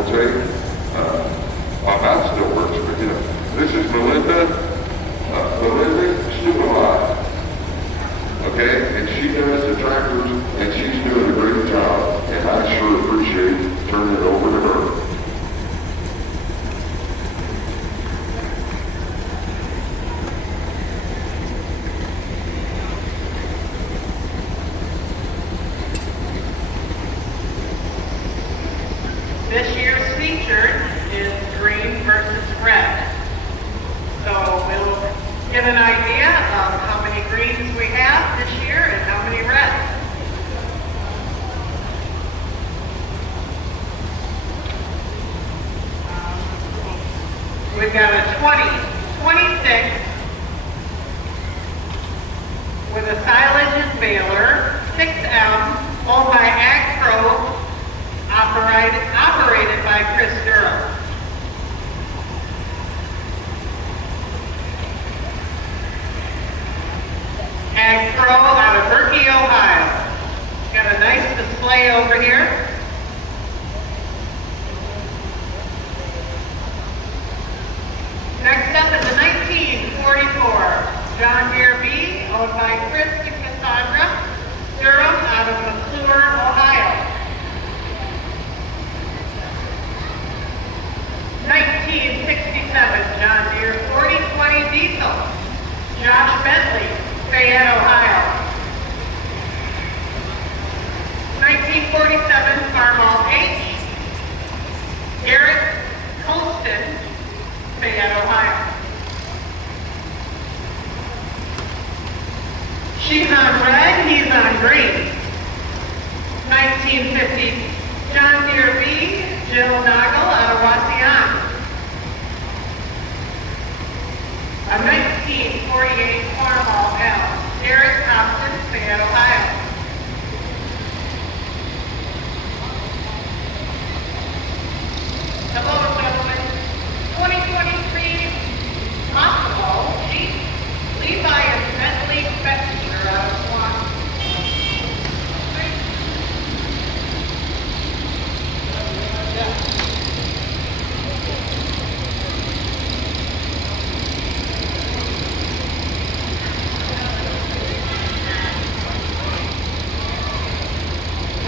will take. My mouth still works, but you know. This is Melinda Stubenbach. Okay, and she does the tractors, and she's doing a great job, and I sure appreciate turning it over to her. This year's feature is green versus red. So we'll get an idea of how many greens we have this year and how many reds. We've got a 26 with a silage and baler, 6M, owned by Ag Pro, operated by Chris Durham. Ag Pro out of Berkey, Ohio. Got a nice display over here. Next up is a 1944 John Deere B, owned by Chris and Cassandra Durham out of McClure, Ohio. 1967 John Deere 4020 diesel, Josh Bentley, Fayette, Ohio. 1947 Farmall H, Garrett Colston, Fayette, Ohio. She's on red, he's on green. 1950 John Deere B, Jill Noggle out of Wauseon. A 1948 Farmall L, Derek Thompson, Fayette, Ohio. Hello, gentlemen. 2023 Hospital Chief Levi and Bentley Fettinger out of Wauseon.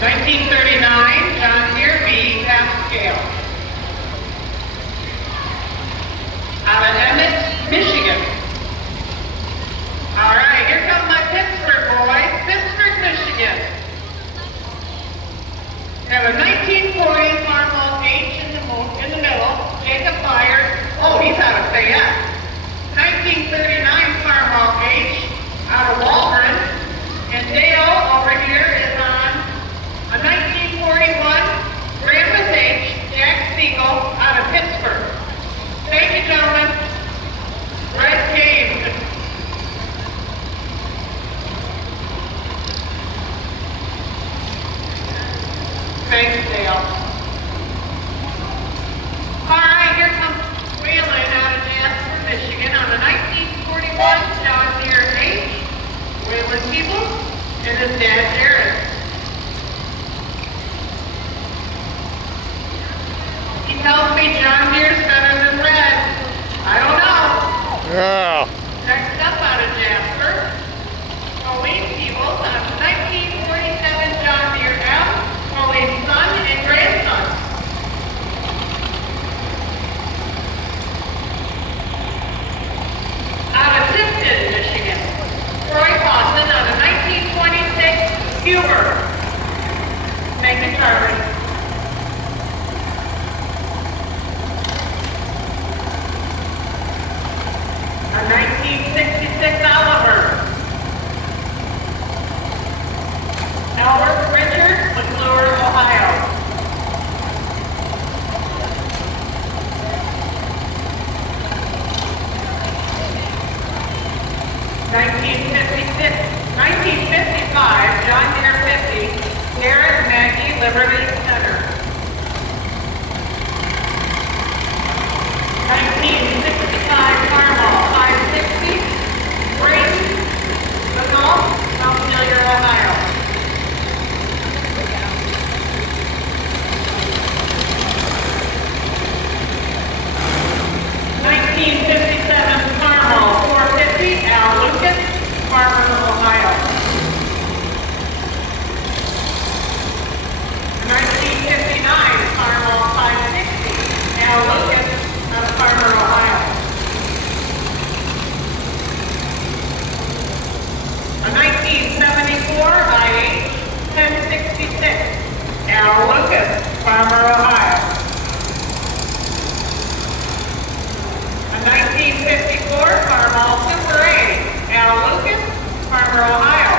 1939 John Deere B, half scale. Out of Emmett, Michigan. All right, here come my Pittsburgh boys, Pittsburgh, Michigan. Have a 1940 Farmall H in the middle, Jacob Byers. Oh, he's out of Fayette. 1939 Farmall H out of Walgren. And Dale over here is on a 1941 Grandma's H, Jack Siegel out of Pittsburgh. Thank you, gentlemen. Red team. Thanks, Dale. All right, here comes Waylon out of Jasper, Michigan on a 1941 John Deere H. Waylon Peebles and his dad, Jared. He tells me John Deere's better than red. I don't know. Yeah. Next up out of Jasper, Pauline Peebles on a 1947 John Deere M, Pauline's son and grandson. Out of Tifton, Michigan, Troy Clausen on a 1926 Huber. Thank you, Charlie. A 19 Al Lucas, Farmer, Ohio.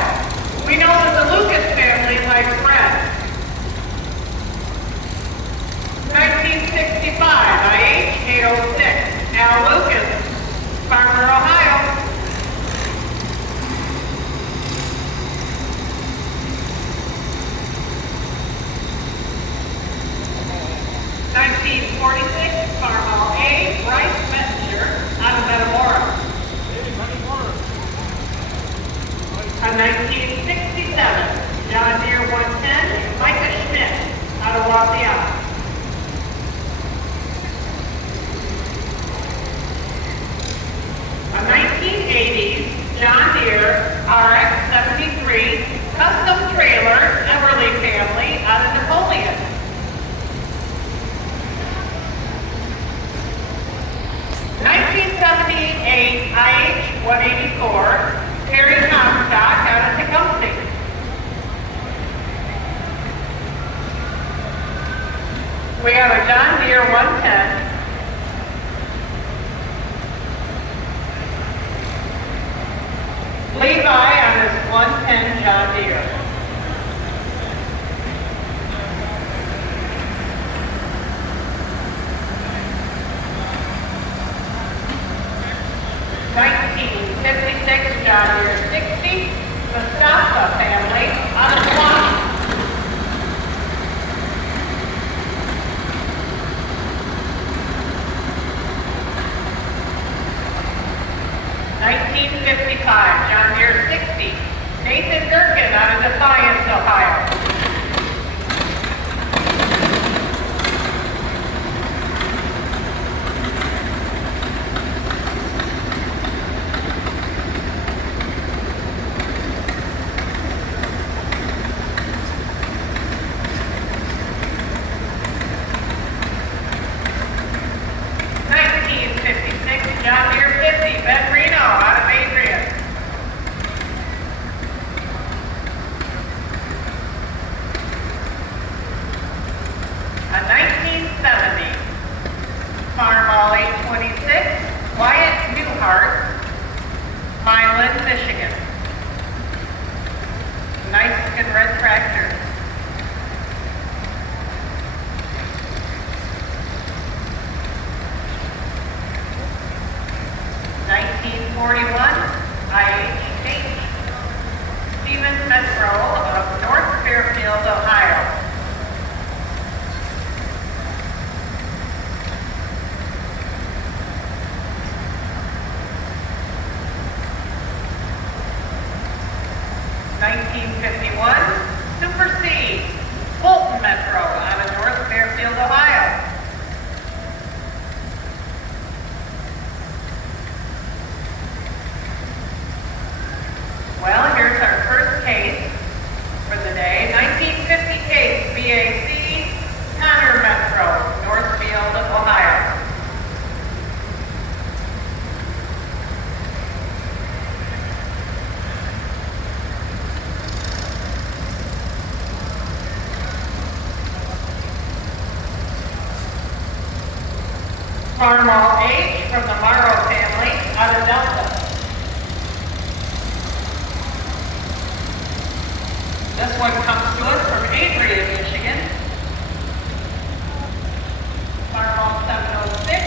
We know that the Lucas family likes red. 1965, IH 806, Al Lucas, Farmer, Ohio. 1946, Farmall A, Bryce Messenger, out of Metamora. 1967, John Deere 110, Micah Schmidt, out of Wauseon. 1980s, John Deere RX 73, custom trailer, Everly family, out of Napoleon. 1978 IH 184, Terry Comstock out of Tecumseh. 'We have a John Deere 110. Levi on his 110 John Deere. 1956 John Deere 60, Mustafa family, out of Wauseon. 1955 John Deere 60, Nathan Durkin, out of Defiance, Ohio. 1956 John Deere 50, Ben Reno, out of Adrian. 1970 Farmall 826, Wyatt Newhart, Milan, Michigan. Nice looking red tractor. 1941 IH Stevens Metro of North Fairfield, Ohio. 1951 Super C, Fulton Metro out of North Fairfield, Ohio. 'Here's our first case for the day. 1950 case, BAC, Connor Metro, Northfield, Ohio. 'Farmall H from the Morrow family, out of Delta. This one comes to us from Adrian, Michigan. Farmall 706,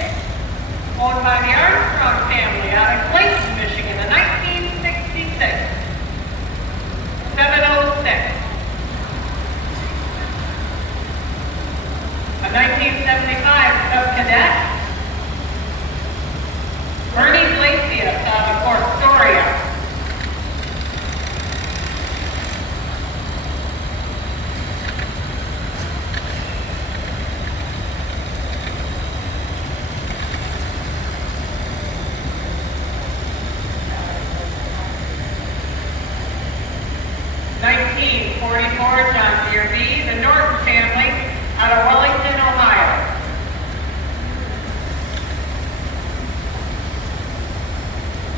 owned by the Armstrong family out of Clayton, Michigan, in 1966. 706. A 1975 Cub Cadet. Bernie Glacius out of Fort Storia. 1944 John Deere B, the Norton family, out of Wellington, Ohio.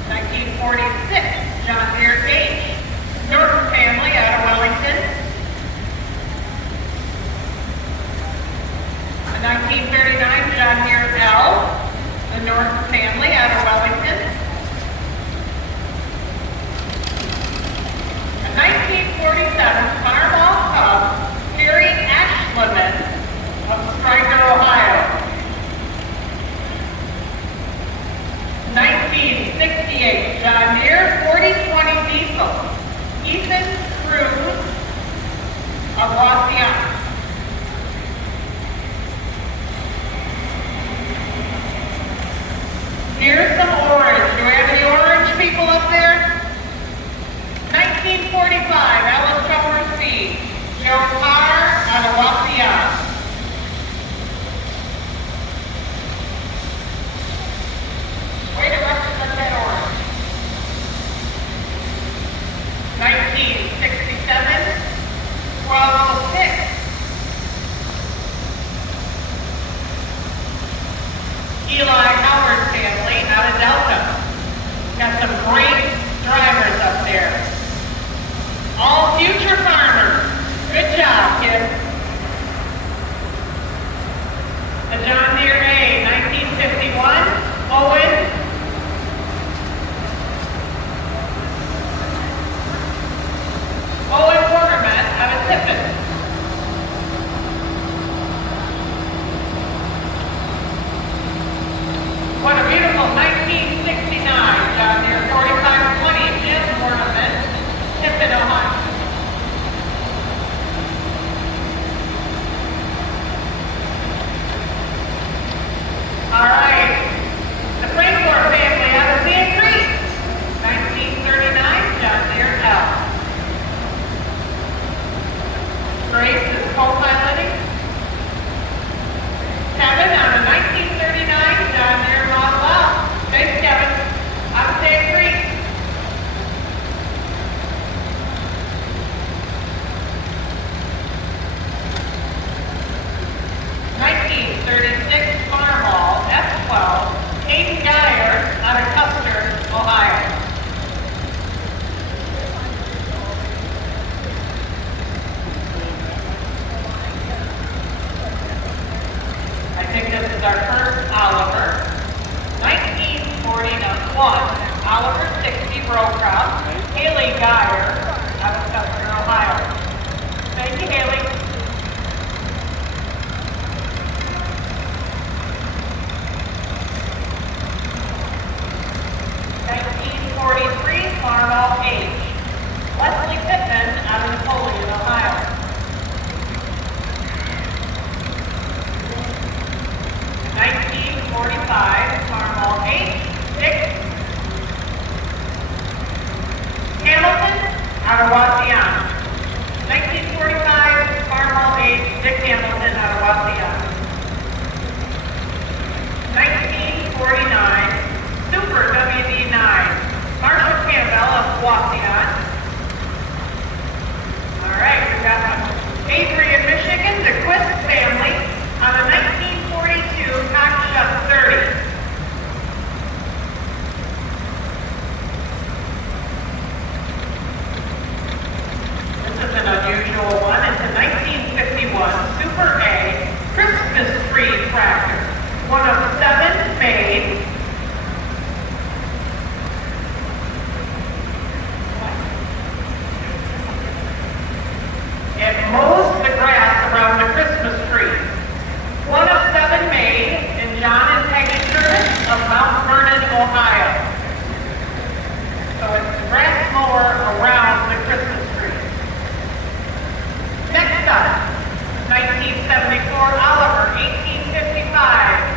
1946 John Deere H, Norton family, out of Wellington. A 1939 John Deere L, the Norton family, out of Wellington. implement of Stryker, Ohio. 1968 John Deere 4020 diesel. Ethan Cruz of Wauseon. Here's some orange. Do we have any orange people up there? 1945 Alice Chalmers Seed. Joe Carr out of Wauseon. Way to represent that orange. 1967 1206. Eli Howard family out of Delta. Got some great drivers up there. All future farmers. Good job, kids. A John Deere A, 1951, Owen. Owen Quarterman out of Tiffin. What a beautiful 1969 John Deere 4520 Jim Ornament, Tiffin, Ohio. All right, the Frankfort family out of Bean Creek, 1939 John Deere L. Grace is co-piloting. Kevin out of 1939 John Deere Model L. Thanks, Kevin. Out of Sand Creek. '36 Farmall F12 Hayden Geyer out of Custer, Ohio. I think this is our first Oliver. 1941 Oliver 60 row crop. Haley Geyer out of Custer, Ohio. Thank you, Haley. 1943 Farmall H. Leslie Pittman out of Napoleon, Ohio. 1945 Farmall H. Dick Hamilton out of Wauseon. 1945 Farmall H. Dick Hamilton out of Wauseon. 1949 Super WD9 Marshall Campbell of Wauseon. All right, we got Adrian, Michigan, the Quist family on a 1942 Cockshuck 30. This is an unusual one. It's a 1951 Super A Christmas tree tractor. One of 7 made. It mows the grass around the Christmas tree. One of 7 made in John and Peggy Curtis of Mount Vernon, Ohio. So it's the grass mower around the Christmas tree. Next up, 1974 Oliver, 1855.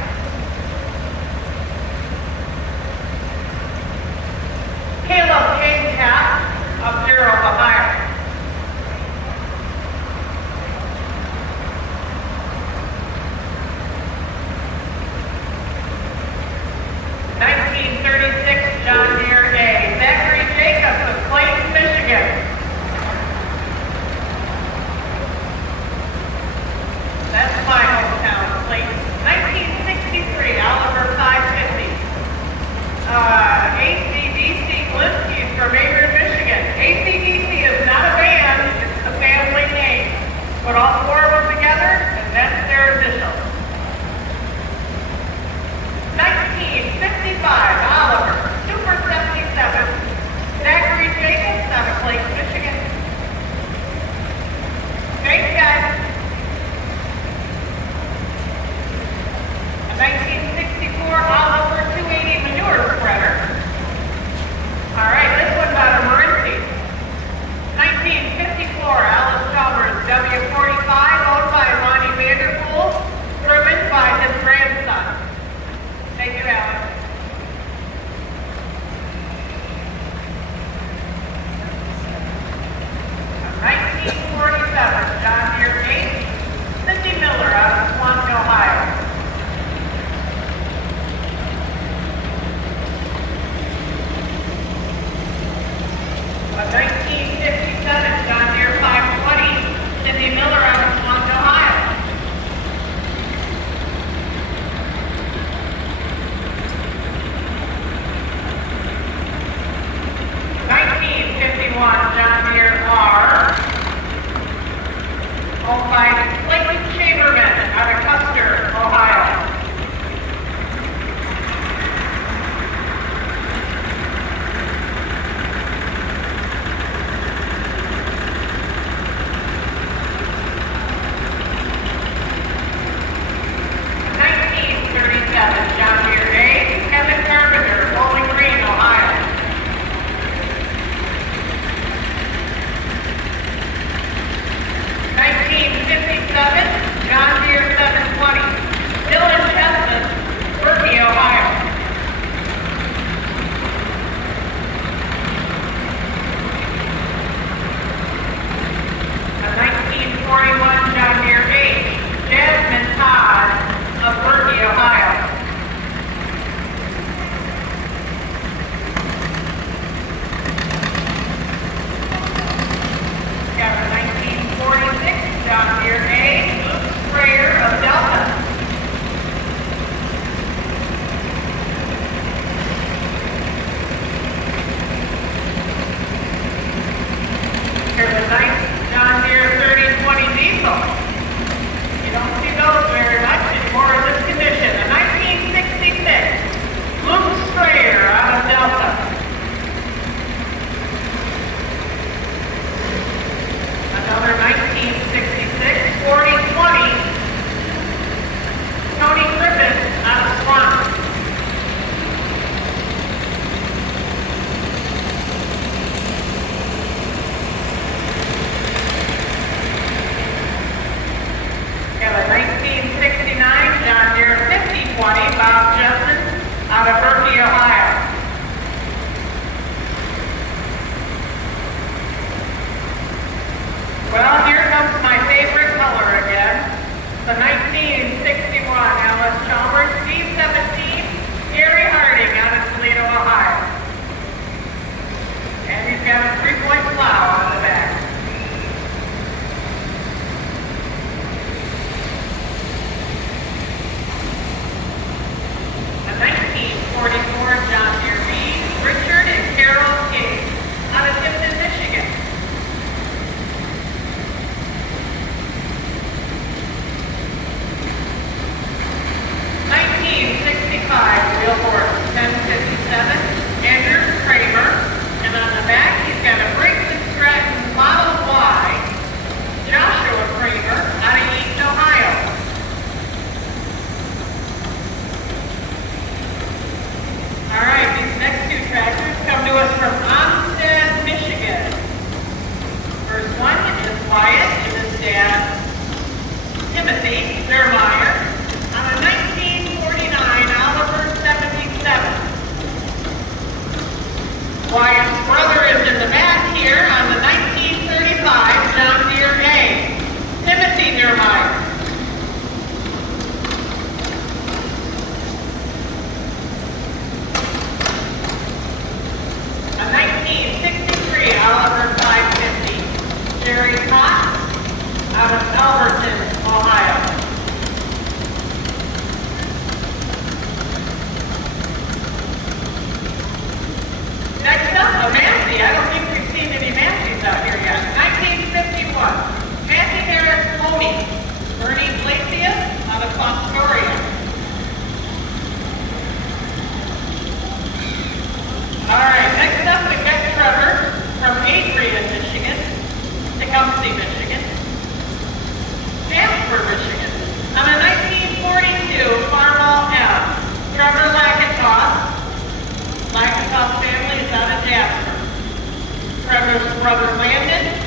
brother Landon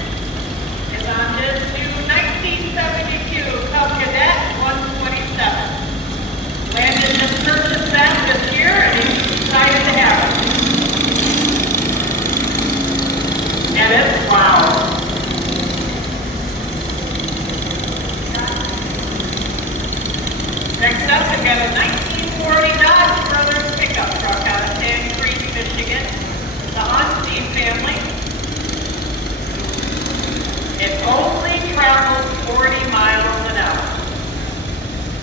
is on his new 1972 Cub Cadet 127. Landon just purchased that this year and he's excited to have it. And it's wow. Next up, we've got a 1940 Dodge Brothers pickup truck out of Sand Creek, Michigan. The Onstein family. It only travels 40 miles an hour.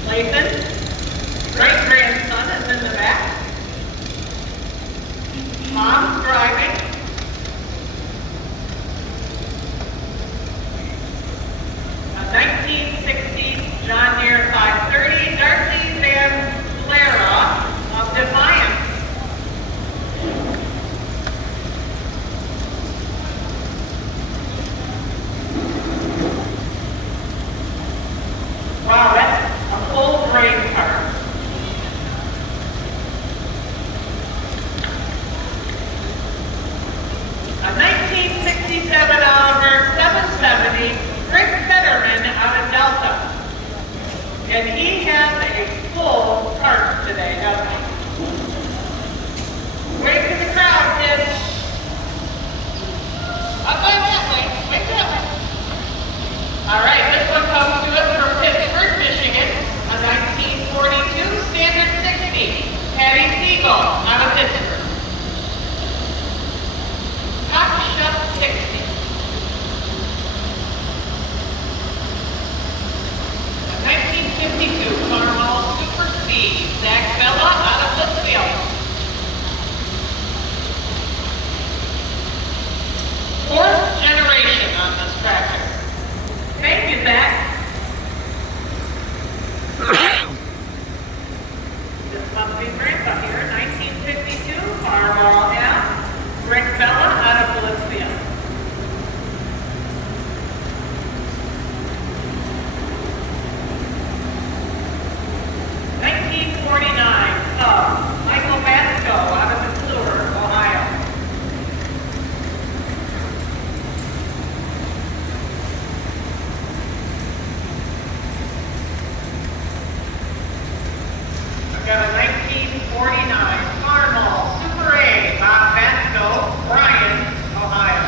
Lathan, great-grandson, is in the back. Mom's driving. A 1960s John Deere 530, Darcy Van Lara of Defiance. Wow, that's a full grain car. A 1967 Oliver 770, Rick Fetterman out of Delta. And he has a full cart today, doesn't he? Wave to the crowd, kids. Up by that way, wave that way. All right, this one comes to us from Pittsburgh, Michigan, a 1942 Standard 60, Patty Siegel out of Pittsburgh. Top Shut 60. A 1952 Carmel Super Speed, Zach Bella out of Litchfield. Fourth generation on this tractor. Thank you, Zach. This must be Grandpa here, 1952, Fireball F, Rick Bella out of Litchfield. Michael Vasco out of McClure, Ohio. I've got a 1949 Carmel Super A, Bob Vasco, Bryan, Ohio.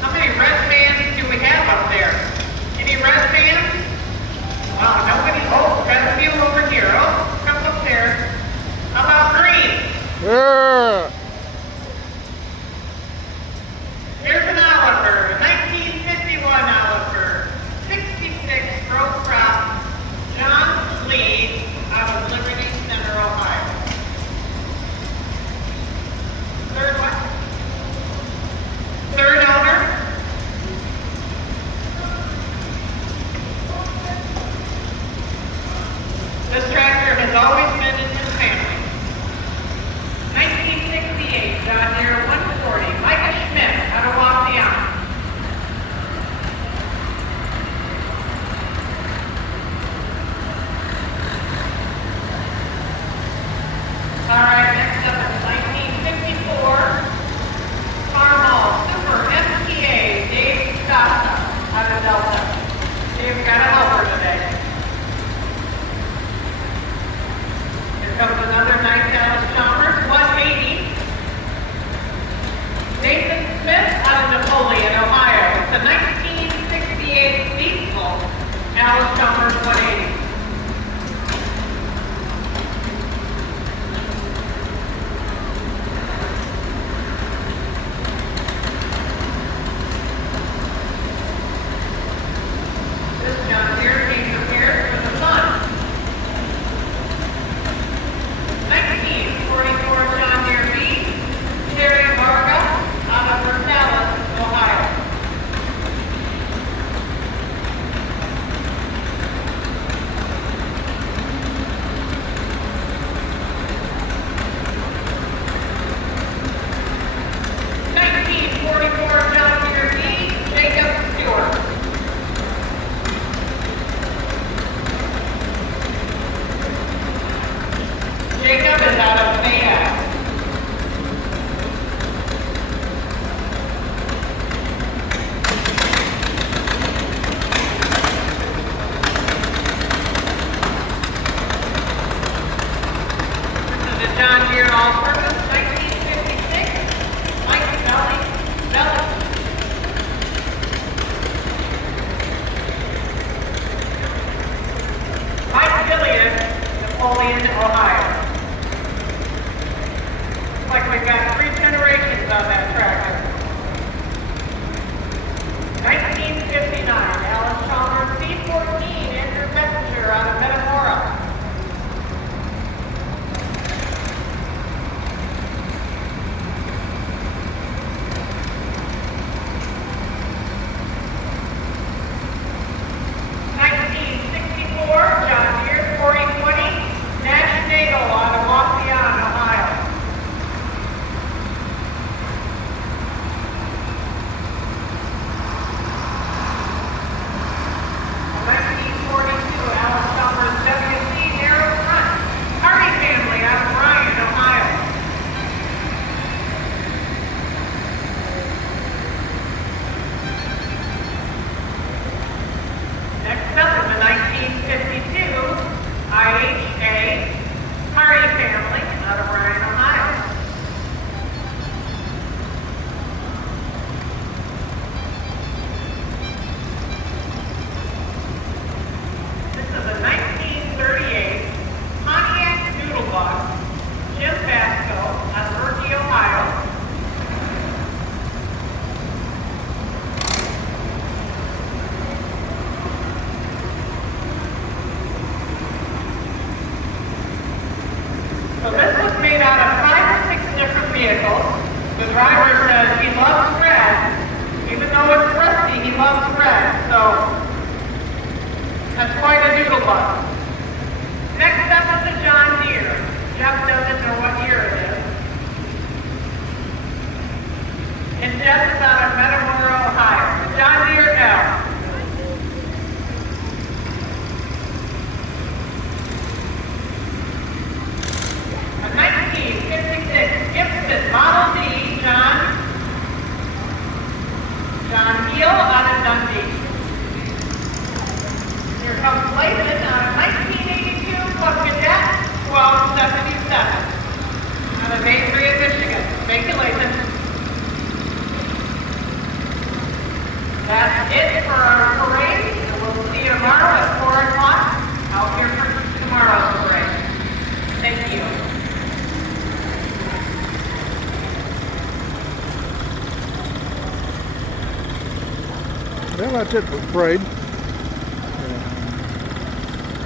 How many red fans do we have up there? Any red fans? Wow, nobody. Oh, got a few over here. Oh, come up there. How about green? Yeah. Here's an Oliver, 1951 Oliver. 6 Wauseon, Ohio. Looks like we've got 3 generations on that tractor. 1959, Alice Chalmers, C14, Andrew Messenger out of Metamora. John Deere 4020, National out of Wauseon, Ohio. 1942, Alice Chalmers WC Narrow Front, Hardy family out of Bryan, Ohio. Next up is the 1952 IHA Hardy family out of Bryan, Ohio. This is a 1938 Pontiac Doodlebug, Jim Basco out of Murphy, Ohio. So this was made out of 5 or 6 different vehicles. The driver says he loves red. Even though it's rusty, he loves red. So that's quite a doodlebug. Next up is the John Deere. Jeff doesn't know what year it is. And Jeff is out of Metamora, Ohio. The John Deere L. A 1956 Gibson Model D, John Heel out of Dundee. Here comes Layton out of 1982 Club Cadet 1277 out of Avery, Michigan. Thank you, Layton. That's it for our parade. We'll see you tomorrow at 4 o'clock out here for tomorrow's parade. Thank you. Well, that's it for the parade.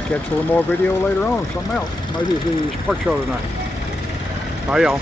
Catch a little more video later on, something else. Maybe the spark show tonight. Bye, y'all.